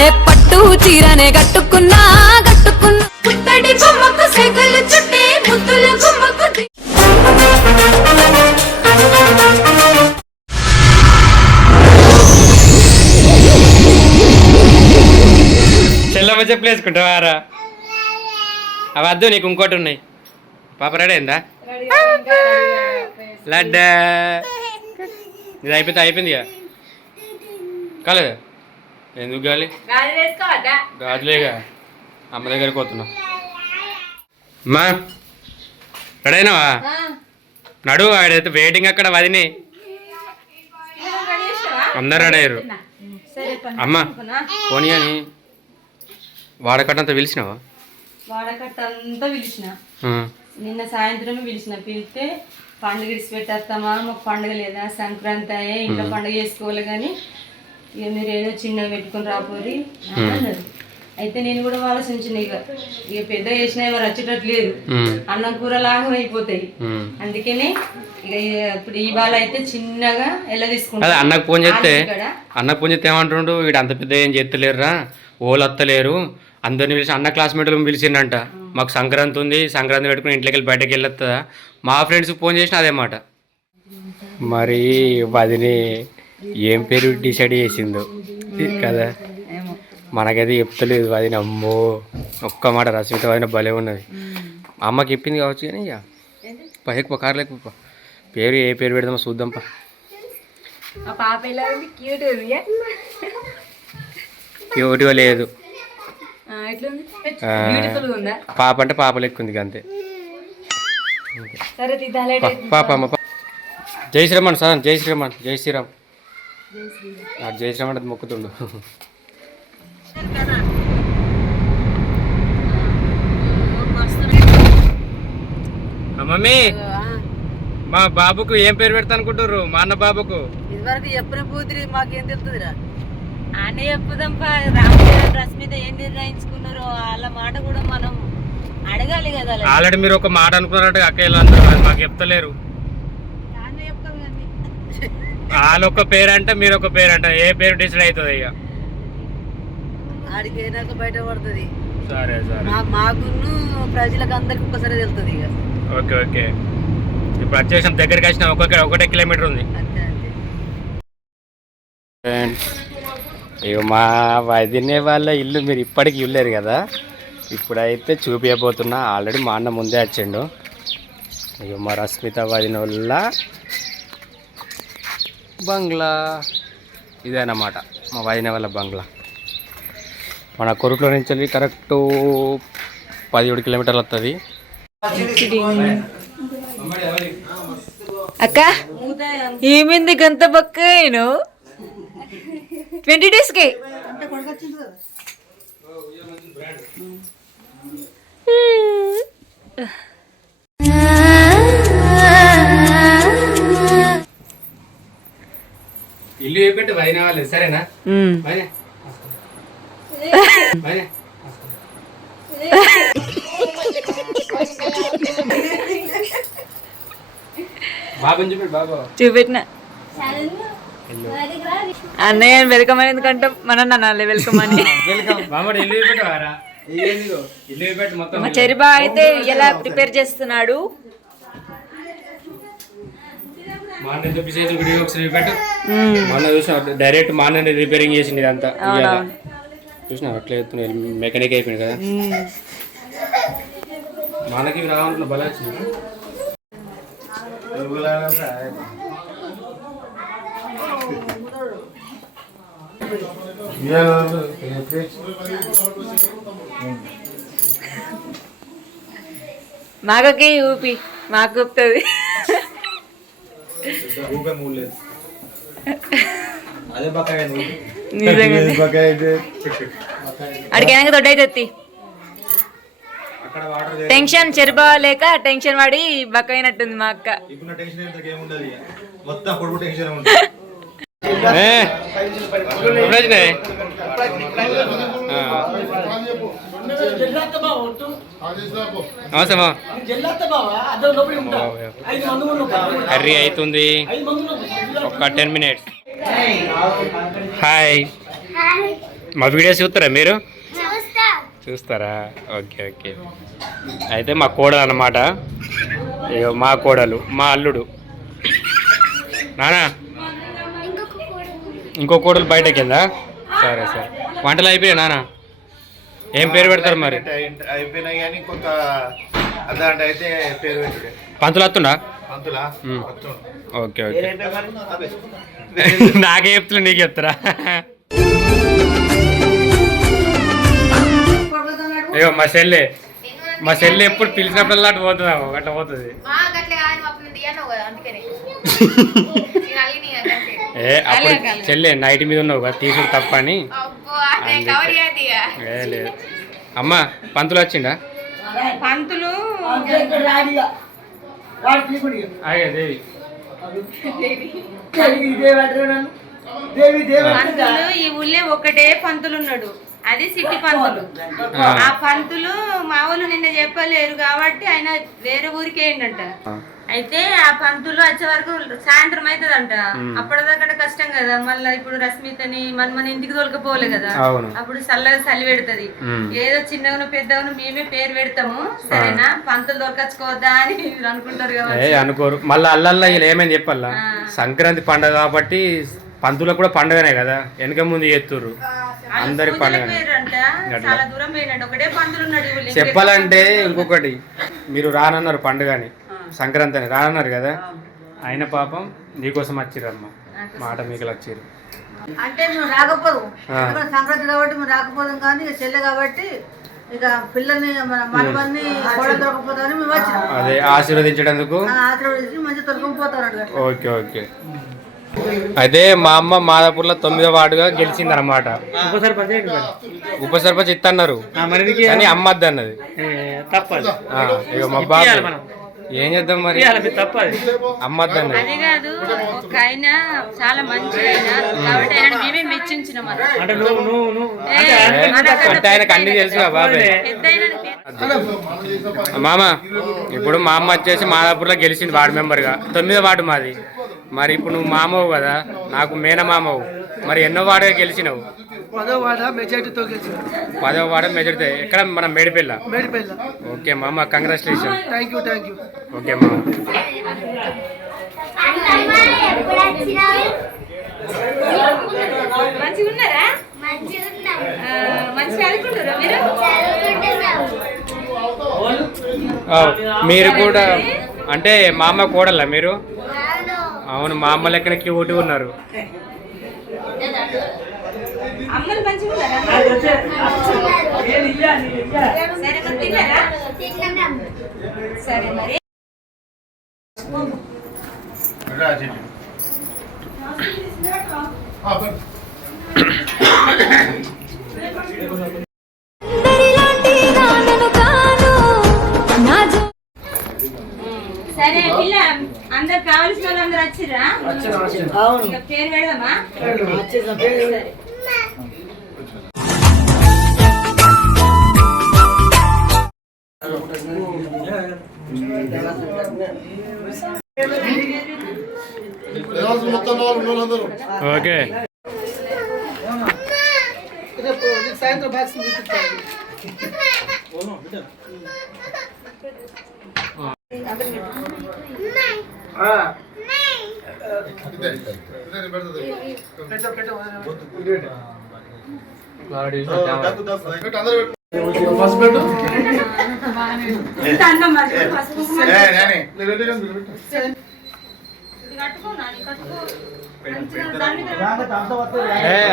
హే పట్టు చీరనే కట్టుకున్నా కట్టుకున్నా పుత్తడి బొమ్మకు సెగలు చుట్టే ముద్దుల గుమ్మకు చెల్లమ్మ చెప్పులు వేసుకుంటావారా అవి వద్దు నీకు ఇంకోటి ఉన్నాయి పాప రెడీ అయిందా లడ్డా ఇది అయిపోయింది ఇక కాలేదు ఎందుకు గాలి గాజులేగా అమ్మ దగ్గరికి పోతున్నా అమ్మా రెడీ అయినావా నడు ఆడైతే వెయిటింగ్ అక్కడ వదిని అందరు రెడీ అయ్యారు అమ్మ పోనీ అని వాడకట్టంతా పిలిచినావా వాడకట్టంతా పిలిచిన నిన్న సాయంత్రం పిలిచిన పిలిస్తే పండుగ ఇడిచి పెట్టేస్తామా మాకు పండుగ లేదా సంక్రాంతి అయ్యే ఇంట్లో పండుగ చేసుకోవాలి కానీ ఇక మీరు ఏదో చిన్నగా పెట్టుకుని రాపోరి అన్నారు. అయితే నేను కూడా ఆలోచించిన ఇక పెద్ద చేసినా ఎవరు వచ్చేటట్లేదు అన్నం కూర లాగా అయిపోతాయి అందుకనే ఇక ఇప్పుడు ఇవాళ అయితే చిన్నగా ఎలా తీసుకుంటా అన్నకు ఫోన్ చేస్తే ఏమంటుండు వీడు అంత పెద్ద ఏం చేస్తలేరురా ఓళ్ళు వస్తలేరు అందరిని పిలిచి అన్న క్లాస్మేట్లను పిలిచిండంట మాకు సంక్రాంతి ఉంది సంక్రాంతి పెట్టుకుని ఇంట్లోకి వెళ్ళి బయటకు వెళ్ళొస్తుందా మా ఫ్రెండ్స్కి ఫోన్ చేసిన అదే మాట మరి వదిని ఏం పేరు డిసైడ్ చేసిందో కదా మనకైతే చెప్తలేదు వదిన అమ్మో ఒక్క మాట రస్మిత వదిన భలే ఉన్నది అమ్మకి చెప్పింది కావచ్చు కానీ ఇక ఎక్కువ కార్లు ఎక్కువ పేరు ఏ పేరు పెడదామో చూద్దాంపా క్యూట్గా లేదు పాప అంటే పాప లెక్క ఉంది అంతే పాప అమ్మ జై శ్రీరామ్ సార్ జై శ్రీరామ్ జై శ్రీరామ్ జై శ్రీరామ్ అంటే మొక్కుతుండు మమ్మీ మా బాబుకు ఏం పేరు పెడతా అనుకుంటారు మా అన్న బాబుకు ఇదివరకు ఎప్పుడు పూతిరి మాకేం తెలుస్తుందిరా అని చెప్పుదాంపా రామచంద్ర రశ్మిత ఏం నిర్ణయించుకున్నారో వాళ్ళ మాట కూడా మనం అడగాలి కదా ఆల్రెడీ మీరు ఒక మాట అనుకున్నారంటే అక్క మాకు చెప్తలేరు వాళ్ళు ఒక పేరు అంటే మీరు ఒక పేరు అంటే ఏ పేరు డిసైడ్ అవుతుంది ఇక ఆడికి ఏనాక బయట పడుతుంది సరే సరే మాకును ప్రజలకు అందరికి ఒక్కసారి తెలుస్తుంది ఇక ఓకే ఓకే ఇప్పుడు వచ్చేసాం దగ్గరికి వచ్చిన ఒకటే కిలోమీటర్ ఉంది ఇక మా వదినే వాళ్ళ ఇల్లు మీరు ఇప్పటికి ఇల్లేరు కదా ఇప్పుడైతే చూపించబోతున్నా ఆల్రెడీ మా అన్న ముందే వచ్చిండు ఇక మా రస్మిత వదిన వల్ల బంగ్లా ఇదేనమాట మా వదిన వాళ్ళ బంగ్లా మన కొరుట్లో నుంచి వెళ్ళి కరెక్ట్ 17 కిలోమీటర్లు వస్తుంది అక్క ఏమైంది గంత బక్కను 20 days కి ఇల్లు చెప్పండి వదిన వాళ్ళు సరేనా బాబు చూపెట్టు బాబు చూపెట్టిన అన్నయ్య వెల్కమ్ అని ఎందుకంటే మన నాన్నలే వెల్కమ్ అని మా చెరిబా అయితే ఎలా ప్రిపేర్ చేస్తున్నాడు డైరెక్ట్ మా అన్న రిపేరింగ్ చేసింది ఇదంతా చూసినా అట్లా చెప్తున్నాయి మెకానిక్ అయిపోయింది కదా మనకి రావట్లేదు బలా వచ్చింది మాకకి ఊపి మాకు ఊపుతుంది అడిగినాక దొడ్డైతే టెన్షన్ చెరుబా లేక టెన్షన్ పడి బక్కైనట్టుంది మా అక్క కర్రీ అవుతుంది ఒక 10 minutes. హాయ్ మా వీడియోస్ చూస్తారా మీరు? చూస్తారా? Okay okay. అయితే మా కోడలు అన్నమాట. మా కోడలు, మా అల్లుడు. నానా ఇంకో కోడలు బయటకి వెళ్దా? సరే సరే. వంటలు అయిపోయాయి నానా? ఏం పేరు పెడతారు మరి? అయిపోయినాయి కానీ కొంత అదాంట అయితే పేరు పెట్టుడే. పంతులు వస్తుండా? పంతులా? Okay okay. నాకే చెప్తున్నా, నీకు చెప్తారా? అయ్యో మా చెల్లె ఎప్పుడు పిలిచినప్పుడల్లా అటు పోతుందా? అట్లా పోతుంది. అప్పుడు చెల్లె నైట్ మీద ఉన్నావు కదా, తీసుడు తప్ప అని. లేదు అమ్మ, పంతులు వచ్చిండా? పంతులు పంతులు ఈ ఊళ్ళే ఒకటే పంతులు ఉన్నాడు, అది సిట్టి పంతులు. ఆ పంతులు మా ఊళ్ళు నిన్న చెప్పలేరు కాబట్టి ఆయన వేరే ఊరికి వేయండంట. అయితే ఆ పంతులు వచ్చే వరకు సాయంత్రం అవుతుందంట. అప్పటిదాకా కష్టం కదా, మళ్ళీ ఇప్పుడు రశ్మితని మన ఇంటికి తోలుకపోలే కదా, అప్పుడు చల్లగా చలి పెడుతుంది. ఏదో చిన్నగా పెద్దగా మేమే పేరు పెడతాము, సరేనా? పంతులు దొరకచ్చుకోవద్దా అని అనుకుంటారు కదా. అనుకోరు. మళ్ళీ అల్లల్లా వీళ్ళు ఏమని చెప్పాలా, సంక్రాంతి పండుగ కాబట్టి పంతులకు కూడా పండుగనే కదా, వెనక ముందు చేస్తుర్రు అందరి పండుగ. చాలా దూరం పోయినట్టు ఒకటే పంతులు ఉన్నాడు. చెప్పాలంటే ఇంకొకటి, మీరు రానన్నారు పండుగని, సంక్రాంతి అని రానన్నారు కదా, ఆయన పాపం నీకోసం వచ్చిరమ్మ, మాట మీకు వచ్చిర్రు. అంటే మేము రాకపోదు, సంక్రాంతి కాబట్టి మేము రాకపోదాం, కానీ ఇక చెల్లె కాబట్టి ఇక పిల్లల్ని మనవన్ని కూడా దొరకపోతామని మేము వచ్చినాం. అదే ఆశీర్వదించడానికి ఆశీర్వదించి మంచిగా దొరకపోతారు. Okay okay. అయితే మా అమ్మ మాదాపూర్లో 9వ వార్డుగా గెలిచింది అనమాట. ఉప సర్పంచ్ ఇత్తన్నారు కానీ అమ్మద్దు అన్నది. ఇక మా బాబు ఏం చేద్దాం మరి, అమ్మద్దు అన్నది. అది కాదు, ఒక ఆయన చాలా మంచి ఆయన కాబట్టి ఆయన మేమే మెచ్చించినాం. అంటే ఆయనకు అన్ని తెలుసు బాబాయ్. మామ ఇప్పుడు మా అమ్మ వచ్చేసి మాదాపూర్లో గెలిచింది వార్డు మెంబర్గా, 9వ వార్డు మాది. మరి ఇప్పుడు నువ్వు మామవు కదా, నాకు మేనమామవు, మరి ఎన్నో వార్డుగా గెలిచినావు? 10వ వార్డు మెజార్టీతో గెలిచినావు. 10వ వార్డు మెజార్టీ. ఎక్కడ? మన మేడిపల్లి. ఓకే మామ, కంగ్రాచులేషన్. Thank you. ఓకే మామ. మీరు కూడా అంటే మా అమ్మ కోడలా మీరు? అవును, మా అమ్మ లెక్కన క్యూట్ ఉన్నారు. సరే మరి సరే పిల్ల, అందరు కావాల్సిన వాళ్ళు అందరు వచ్చిర్రా? పేరు పెడదామా? సరే. ఓకే. సాయంత్రం బాక్స్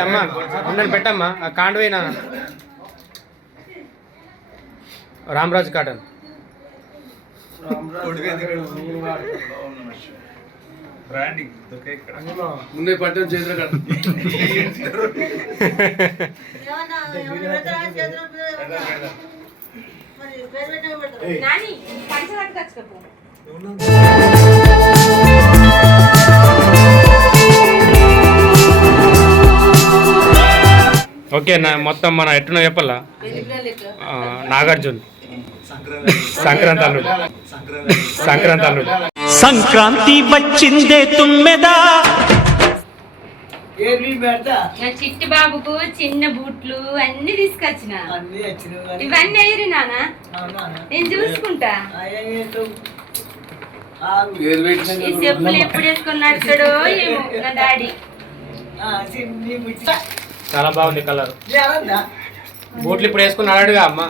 అమ్మా అందరు పెట్టమ్మా. ఆ కాండు పోయినా రామరాజు కాటన్. ముందే పట్టం చేతులు నాని పంచదార కచ్చుకోపో. ఓకే నా మొత్తం మన ఎట్టునో చెప్పాలా? నాగార్జున్ సంక్రాంతి అల్లుడు. సంక్రాంతి వచ్చిందే తుమ్మెదా. నా చిట్టి బాబుకు చిన్న బూట్లు అన్ని తీసుకొచ్చిన ఇవన్నీ అయ్యి నాన్న నేను చూసుకుంటా ఈ చెప్పులు ఎప్పుడు వేసుకొని నడుస్తాడో ఏమో నా డాడీ చాలా బాగుంది కలర్. బూట్లు ఇప్పుడు వేసుకుని అడుగుగా అమ్మ.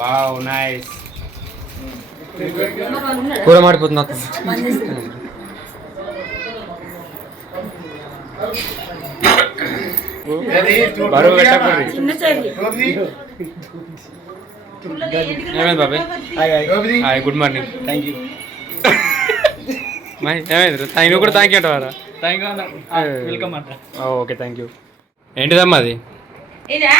Wow nice. కూర మాడిపోతుంది నాకు. బరువు పెట్టకూడదు. ఏమైంది బాబాయ్? Hi good morning. Thank you. ఏమైంది నువ్వు కూడా థ్యాంక్ యూ అంటావారా? వెల్కమ్ అంట. Okay thank you. ఏంటిదమ్మా అది? ఇదా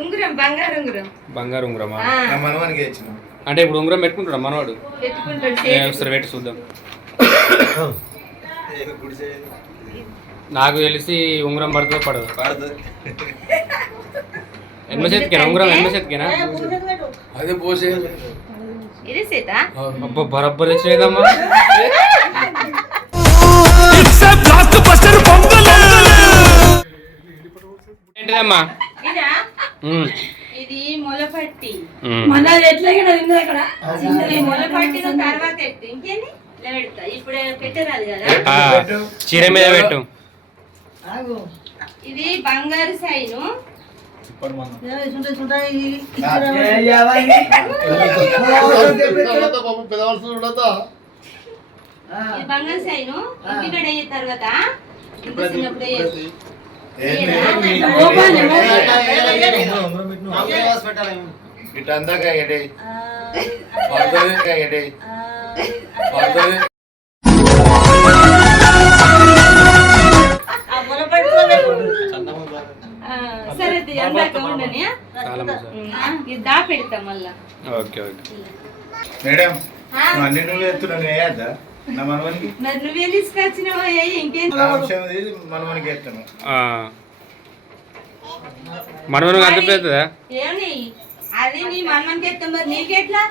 ఉంగరం, బంగారు ఉంగరం. బంగారు ఉంగరమా? నా మనవానికి ఇచ్చిన. అంటే ఇప్పుడు ఉంగరం పెట్టుకుంటాడా మనవాడు? పెట్టుకుంటాడు. ఒకసారి పెట్టి చూద్దాం. నాకు తెలిసి ఉంగరం పడుతుందో పడదు. ఎన్నో చేతికేనా ఉంగరం? ఎన్నో చేతికేనా? అదే పోసే ఇదే సేత అబ్బా బరబ్బర్ వచ్చినాయిదమ్మా. ఏంటిదమ్మా? ఇదా ఇది మొలపట్టి. మొలపట్టి తర్వాత ఎట్టు ఇంకేంది ఇలా పెడతా. ఇప్పుడు పెట్టరాదు కదా. చీర మీద పెట్టు. ఇది బంగారు సైను. ఇది బంగారు సైను. ఇంటికాడ అయిన తర్వాత ఇంత చిన్నప్పుడు ఇటంతా ఎడే సరే అందాక ఉండని ఇది దా పెడతా మళ్ళా. ఓకే ఓకే మేడం అన్ని నువ్వు ఎత్తున్నాను వేయద్దా నా మనవానికి? మరి నువ్వేం తీసుకొచ్చినావో ఇంకేం మనవానికి ఎత్తున్నావు. మనవను అంత పెద్దదా? ఏమి అది నీ మనమనికి ఎత్తాం మరి నీకెట్లా?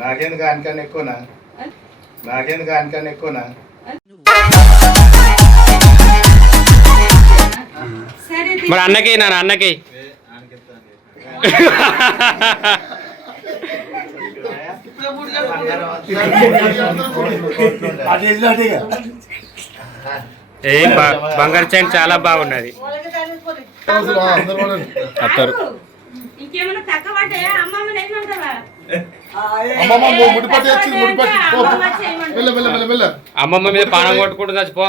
నాకెందుకు ఆనకన్నా ఎక్కువనా? నాకెందుకు ఆనకన్నా ఎక్కువనా? సరే మరి అన్నకి నా అన్నకి ఏ బంగారు చైన్ చాలా బాగున్నది. అత్తరు ఇంకేమైనా తక్కువ పడ్డాయా? అమ్మమ్మని ఏమంటావా? అమ్మమ్మ మీద పానం కొట్టుకుంటూ చచ్చిపో.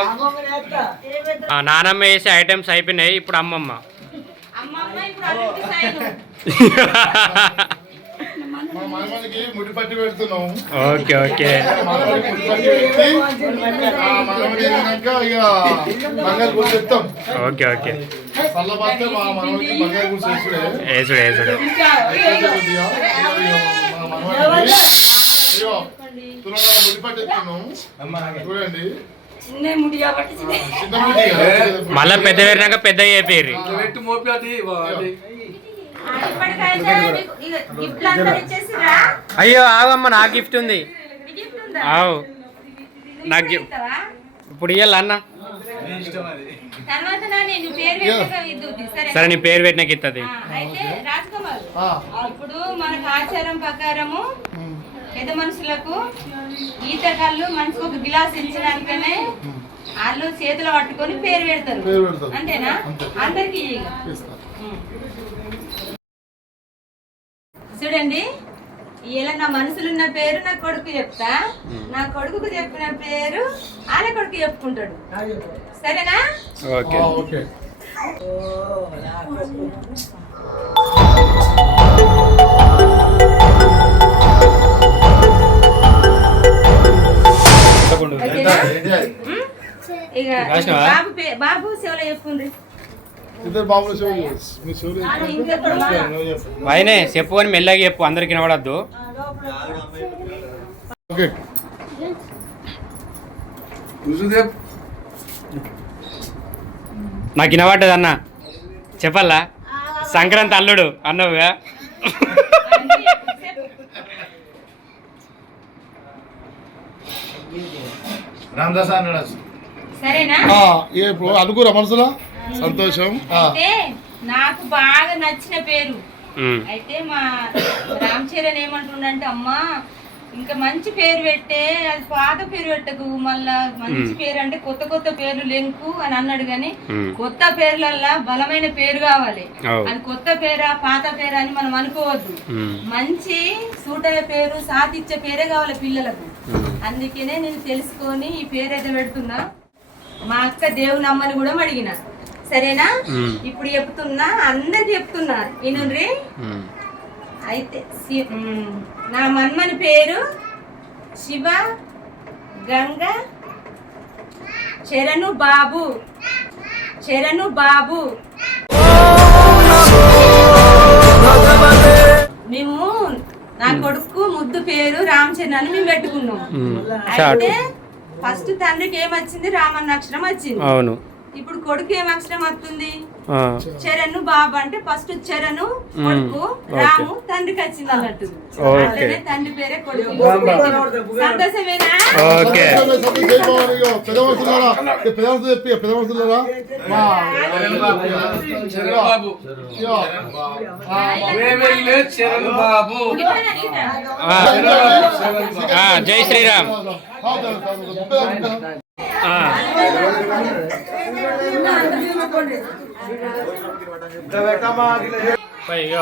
నానమ్మ వేసే ఐటమ్స్ అయిపోయినాయి. ఇప్పుడు అమ్మమ్మ. అమ్మమ్మ ఇప్పుడు అన్నిటికీ సైను. ముడిపట్టి పెడుతున్నాం. ఓకే ఓకే బంగారు గుడి చెప్తాం. ఓకే ఓకే చల్లబాస్తే మా మనవడికి బంగారు గుడి చేసుడే. వేసుడు వేసుడు. ముడిపట్టి ఎత్తున్నాం చూడండి. చిన్న ముడి కాబట్టి చిన్న ముడి మళ్ళా పెద్ద పెరినాక పెద్ద అయిపోయారు. పెట్టు మోపి అది అయ్యో ఆగమ్మ నా గిఫ్ట్ ఉంది. ఆవు నాకు గిఫ్ట్ ఇప్పుడు ఇవ్వాలి అన్న. సరే నీ పేరు పెట్టినాక ఇస్తుంది. అయితే రాజకుమార్ ఇప్పుడు మనకు ఆచారం ప్రకారము పెద్ద మనుషులకు ఈత కళ్ళు మనిషికి ఒక గిలాస్ ఇచ్చినాకనే వాళ్ళు చేతులు పట్టుకొని పేరు పెడతారు. అంతేనా? అందరికి చూడండి, ఇలా నా మనసులో ఉన్న పేరు నా కొడుకు చెప్తా, నా కొడుకు చెప్పిన పేరు వాళ్ళ కొడుకు చెప్పుకుంటాడు. సరేనా? Okay okay. ఇక బాబు సేవలో చెప్పుకుంది. అయినే చెప్పు అని మెల్లగా చెప్పు, అందరికి వినబడద్దు. నాకు వినబడ్డది అన్న, చెప్పాలా? సంక్రాంతి అల్లుడు అన్నవుగా. రామదాస్ అన్నాడు. సరేనా? ఇప్పుడు అనుకురా మనసులో సంతోషం. అయితే నాకు బాగా నచ్చిన పేరు అయితే మా రామ్ చరణ్ ఏమంటుండంటే అమ్మా ఇంకా మంచి పేరు పెట్టే, అది పాత పేరు పెట్టకు, మళ్ళా మంచి పేరు అంటే కొత్త కొత్త పేర్లు లెంకు అని అన్నాడు. కానీ కొత్త పేర్లల్లా బలమైన పేరు కావాలి. అది కొత్త పేరా పాత పేరా అని మనం అనుకోవద్దు. మంచి సూట్ అయ్యే పేరు, సాతిచ్చే పేరే కావాలి పిల్లలకు. అందుకనే నేను తెలుసుకొని ఈ పేరు అయితే పెడుతున్నా. మా అక్క దేవుని అమ్మని కూడా అడిగిన. సరేనా? ఇప్పుడు చెప్తున్నా, అందరికి చెప్తున్నా వినుండ్రి. అయితే నా మన్మని పేరు శివ గంగ చరణు బాబు. చరణు బాబు. మేము నా కొడుకు ముద్దు పేరు రామచరణ్ అని మేము పెట్టుకున్నాం. అయితే ఫస్ట్ తండ్రికి ఏమొచ్చింది? రామన్న అక్షరం వచ్చింది. అవును. ఇప్పుడు కొడుకు ఏం అక్షరం వస్తుంది? చరణ్ బాబు. అంటే ఫస్ట్ చరణ్ కొడుకు, రాము తండ్రికి వచ్చింది అన్నట్టు. అంటే తండ్రి పేరే కొడుకు. సంతోషమేనా? జై శ్రీరామ్.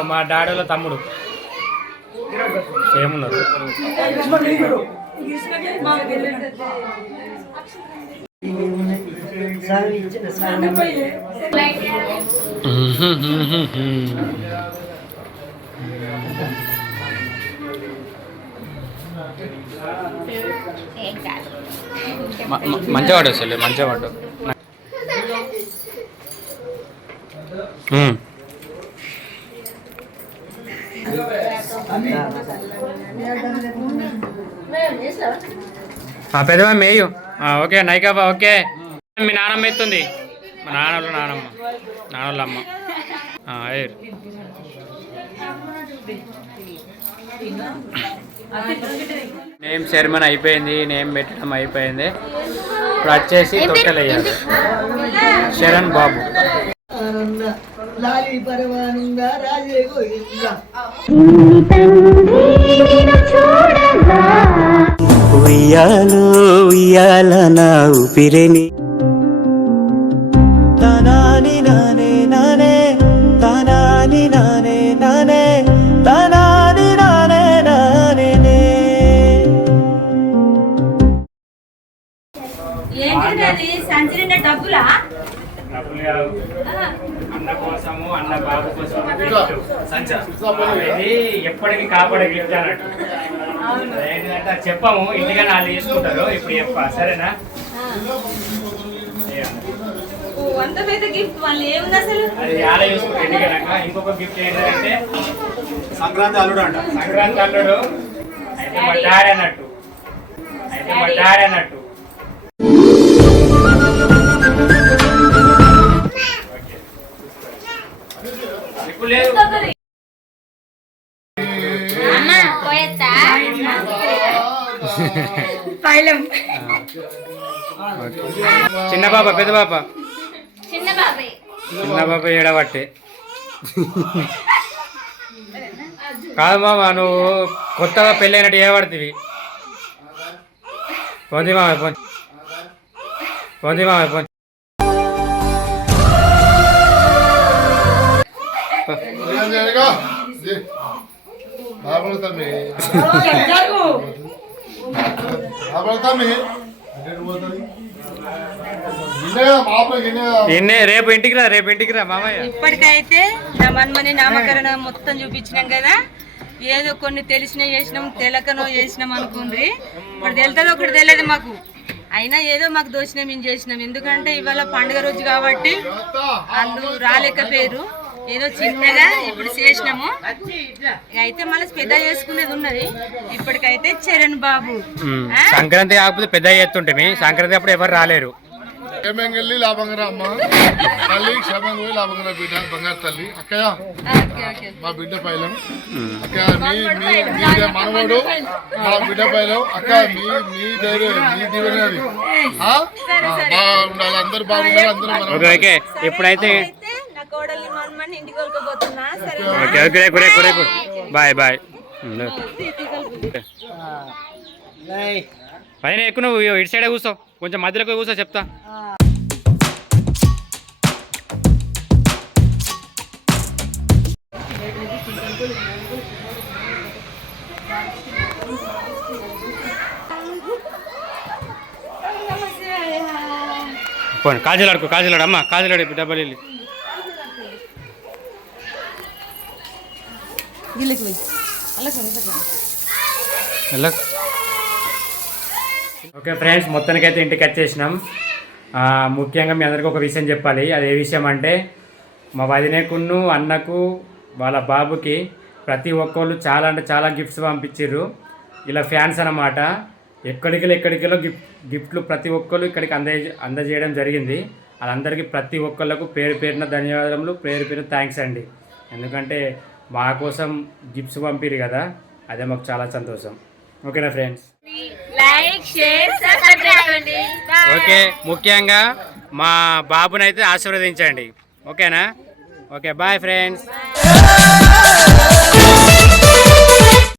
మా డాడీలో తమ్ముడు సేమ్ ఉన్నారు. మంచిగా వాడు అసలు మంచిగా వాడు. పెద్దవా మేయు. ఓకే నైకాబా. ఓకే మీ నానమ్మ ఎత్తుంది. మా నాన్నమ్మ నాన్నోళ్ళ అమ్మ. నేమ్ సెరమనీ అయిపోయింది, నేమ్ పెట్టడం అయిపోయింది. ఇప్పుడు వచ్చేసి తొట్టెలు వేయాలి. శరణ్ బాబు. ఉయ్యాలో ఉయ్యాల నా ఊపిరిని తనాని నానే నానే తనాని నానే నానే తనాని నానే నానే. ఏంటి సంచి నిండా డబ్బులా? అన్న కోసము, అన్న బాబు కోసం ఎప్పటికీ కాపాడే గిఫ్ట్ అన్నట్టు. ఏంటంటే చెప్పాము, ఇంటికన్నా వాళ్ళు తీసుకుంటారు. ఇప్పుడు చెప్పా సరేనా? అంత పెద్ద గిఫ్ట్ వాళ్ళు ఏముంది అసలు? అది చాలా చూసుకుంటారు ఇంటికన్నాక. ఇంకొక గిఫ్ట్ ఏంటంటే సంక్రాంతి అల్లుడు అంట. సంక్రాంతి అల్లుడు. అయితే మా డాడీ అన్నట్టు. ఇప్పుడు లేదు. చిన్న బాబా పెద్ద బాబా? చిన్న బాబా ఏడబట్టే. కాదు మామ, నువ్వు కొత్తగా పెళ్ళైనట్టు ఏడబడుతుంది. పొంది మామ పొంది. రేపు ఇంటికి రా మామయ్య. ఇప్పటికైతే నా మన్మని నామకరణ మొత్తం చూపించినాం కదా. ఏదో కొన్ని తెలిసినవి చేసినాం, తెలకనో చేసినాం అనుకుండ్రి. ఒకటి తెలుతుంది, ఒకటి తెలియదు మాకు. అయినా ఏదో మాకు దోషిన మేము చేసినాం. ఎందుకంటే ఇవాళ పండుగ రోజు కాబట్టి వాళ్ళు రాలేకపోయారు. ఏదో చిన్నగా ఇప్పుడు చేసినాము. అయితే మళ్ళీ పెద్ద చేసుకునేది ఉన్నది. ఇప్పటికైతే చరణ్ బాబు. సంక్రాంతి కాకపోతే పెద్ద చేస్తుంటే సంక్రాంతి అప్పుడు ఎవరు రాలేరు. క్షేమంగా లాభంగా రా అమ్మ తల్లి, క్షేమంగా పోయి లాభంగా రా బిడ్డ, బంగారు తల్లి. అక్కయ్య మా బిడ్డ పైలం, అక్క మీ మనవడు మా బిడ్డ పైలం. అక్క మీ ధైర్యం, మీ దీవెన అది బాగుండాలి, అందరు బాగుండాలి, అందరూ మనం. ఓకే ఓకే ఇప్పుడైతే నా కోడల్ని మనమని ఇంటికి వెళ్ళిపోతున్నా. సరే ఓకే ఓకే కురే కురే బాయ్ బాయ్. పైన ఎక్కువ నువ్వు ఇటు సైడే కూర్చో, కొంచెం మధ్యలోకి కూర్చో చెప్తా. పోనీ కాజీలాడుకో, కాజీలాడు అమ్మ, కాజీలాడు ఇప్పుడు డబ్బులు వెళ్ళి. ఓకే ఫ్రెండ్స్, మొత్తానికైతే ఇంటికి వచ్చేసినాం. ముఖ్యంగా మీ అందరికీ ఒక విషయం చెప్పాలి. అది ఏ విషయం అంటే, మా వదినకును అన్నకు వాళ్ళ బాబుకి ప్రతి ఒక్కళ్ళు చాలా అంటే చాలా గిఫ్ట్స్ పంపించారు. ఇలా ఫ్యాన్స్ అన్నమాట. ఎక్కడికెళ్ళో గిఫ్ట్లు ప్రతి ఒక్కళ్ళు ఇక్కడికి అందజేయడం జరిగింది. వాళ్ళందరికీ ప్రతి ఒక్కళ్ళకు పేరు పేరున ధన్యవాదములు, పేరు పేరు థ్యాంక్స్ అండి. ఎందుకంటే మా కోసం గిఫ్ట్స్ పంపిరు కదా, అదే మాకు చాలా సంతోషం. ఓకేనా ఫ్రెండ్స్? ఓకే, ముఖ్యంగా మా బాబునైతే ఆశీర్వదించండి. ఓకేనా? Okay bye friends.